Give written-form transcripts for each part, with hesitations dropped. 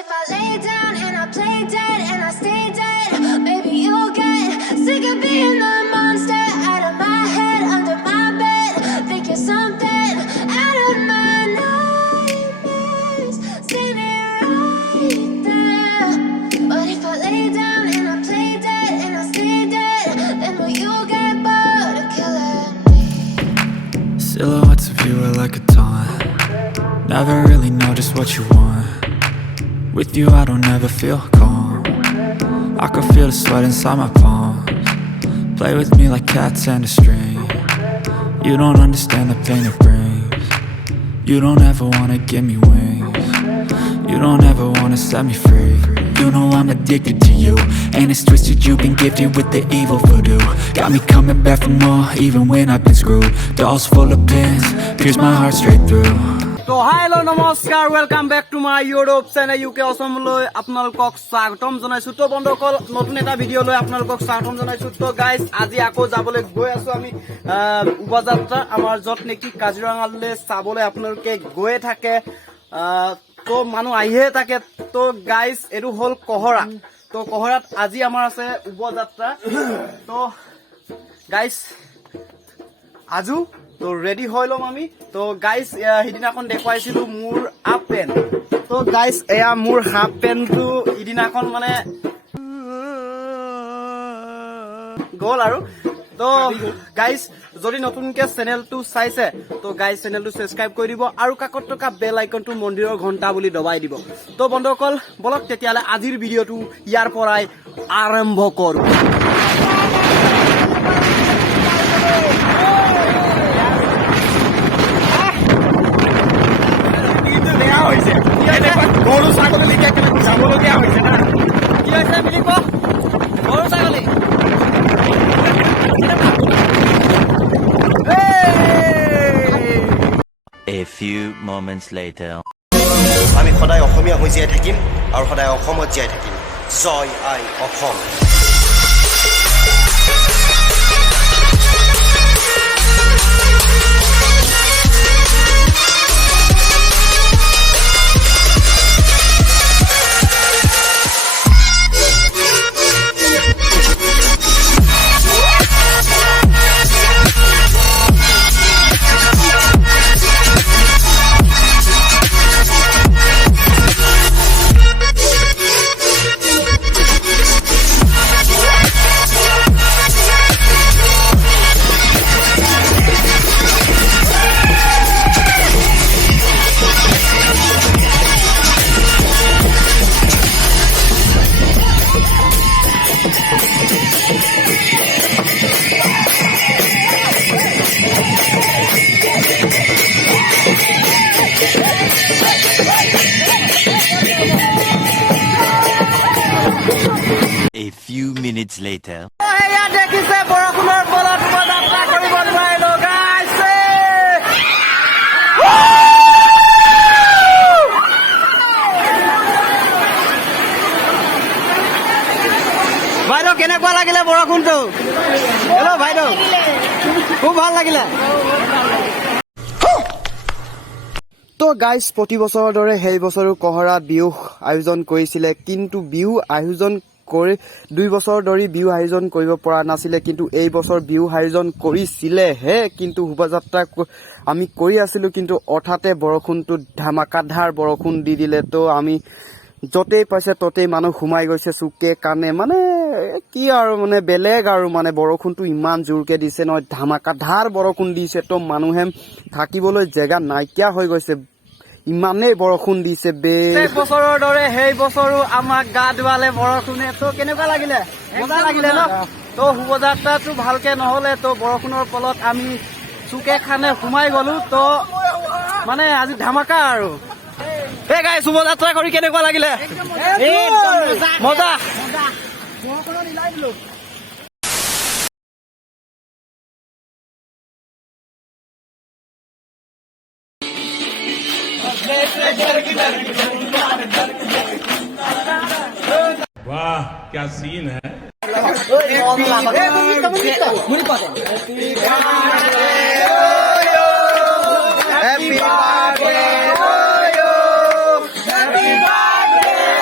if I lay down and I play dead and I stay dead, maybe you'll get sick of being the monster out of my head, under my bed. Think you're something out of my nightmares, standing right there. But if I lay down and I play dead and I stay dead, then will you get bored of killing me? Silhouettes of you are like a taunt. Never really know just what you want. With you I don't ever feel calm. I can feel the sweat inside my palms. Play with me like cats and a string. You don't understand the pain it brings. You don't ever wanna give me wings. You don't ever wanna set me free. You know I'm addicted to you, and it's twisted, you've been gifted with the evil voodoo. Got me coming back for more, even when I've been screwed. Dolls full of pins, pierce my heart straight through. তো hello' নমস্কাৰ, welcome back to my YouTube channel UK অসমলৈ আপোনালোকক স্বাগতম জনাইছোঁ। তো বন্ধুসকল, নতুন এটা ভিডিঅ' লৈ আপোনালোকক স্বাগতম জনাইছোঁ। তো গাইজ, আজি আকৌ যাবলৈ গৈ আছোঁ আমি উবাযাত্ৰা, আমাৰ য'ত নেকি কাজিৰঙালৈ চাবলৈ আপোনালোকে গৈয়ে থাকে, তো মানুহ আহিয়ে থাকে। তো গাইজ, এইটো হ'ল kohora। তো kohораত আজি আমাৰ আছে উবাযাত্ৰা। তো গাইজ আজু তো ৰেডি হৈ ল'ম আমি। তো গাইজ, সিদিনাখন দেখুৱাইছিলো মোৰ হাফ পেণ্ট। তো গাইজ, এয়া মোৰ হাফ পেণ্টটো সিদিনাখন মানে গ'ল আৰু। তো গাইজ, যদি নতুনকে চেনেলটো চাইছে তো গাইজ চেনেলটো ছাবস্ক্ৰাইব কৰি দিব আৰু কাষত থকা বেল আইকনটো মন্দিৰৰ ঘণ্টা বুলি দবাই দিব। তো বন্ধুসকল, বলক তেতিয়াহ'লে আজিৰ ভিডিঅ'টো ইয়াৰ পৰাই আৰম্ভ কৰোঁ। গৰু ছাগলী যাবলগীয়া হৈছে না, কি হৈছে বুলি ক? গৰু ছাগলী A few moments later. আমি সদায় অসমীয়া হৈ জীয়াই থাকিম আৰু সদায় অসমত জীয়াই থাকিম। জয় আই Assam. A few minutes later. এয়া দেখিছে, বৰষুণৰ ফলত উবাযাত্ৰা কৰিব নোৱাৰিলো গাইজ। বাইদেউ, কেনেকুৱা লাগিলে বৰষুণটো? হেল্ল' বাইদেউ, খুব ভাল লাগিলে। তো গাইজ, প্ৰতি বছৰৰ দৰে সেই বছৰো kohораত বিহু আয়োজন কৰিছিলে, কিন্তু বিহু আয়োজন কৰি 2 বছৰ ধৰি বিহু আয়োজন কৰিব পৰা নাছিলে, কিন্তু এই বছৰ বিহু আয়োজন কৰিছিলেহে। কিন্তু শোভাযাত্ৰা আমি কৰি আছিলোঁ, কিন্তু হঠাতে বৰষুণটো ধামাকাধাৰ বৰষুণ দি দিলে। তো আমি য'তেই পাইছে ত'তেই মানুহ সোমাই গৈছে চুকে কাণে, মানে কি আৰু মানে বেলেগ আৰু মানে বৰষুণটো ইমান জোৰকে দিছে নহয়, ধামাকাধাৰ বৰষুণ দিছে। তো মানুহে থাকিবলৈ জেগা নাইকিয়া হৈ গৈছে, ইমানেই বৰষুণ দিছে বে। বছৰৰ দৰে সেই বছৰো আমাক গা ধুৱালে বৰষুণে। তো কেনেকুৱা লাগিলে? মজা লাগিলে ন? তো শোভাযাত্ৰাটো ভালকে নহ'লে, তো বৰষুণৰ ফলত আমি চুকে খানে সোমাই গলো। তো মানে আজি ধামাকা আৰু। এই গাইজ, শোভাযাত্ৰা কৰি কেনেকুৱা লাগিলে? মজা। वाह, क्या सीन है। Happy birthday to you. Happy birthday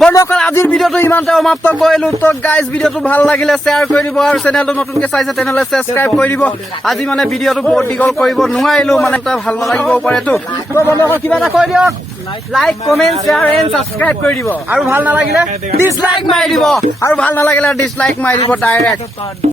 বন্ধুসকল আজিৰ ভিডিঅ'টো ইমানতে সমাপ্ত কৰিলো। তো গাইজ ভিডিঅ'টো ভাল লাগিলে শ্বেয়াৰ কৰি দিব আৰু চেনেলটো নতুনকে চাইছে তেনেহ'লে ছাবস্ক্ৰাইব কৰি দিব। আজি মানে ভিডিঅ'টো বহুত দীঘল কৰিব নোৱাৰিলো, মানে এটা ভাল নালাগিবও পাৰে। তো বন্ধুসকল কিবা এটা কৈ দিয়ক। Like comment share and subscribe কৰি দিব আৰু ভাল নালাগিলে ডিছলাইক মাৰি দিব আৰু ভাল নালাগিলে ডিছলাইক মাৰি দিব ডাইৰেক্ট।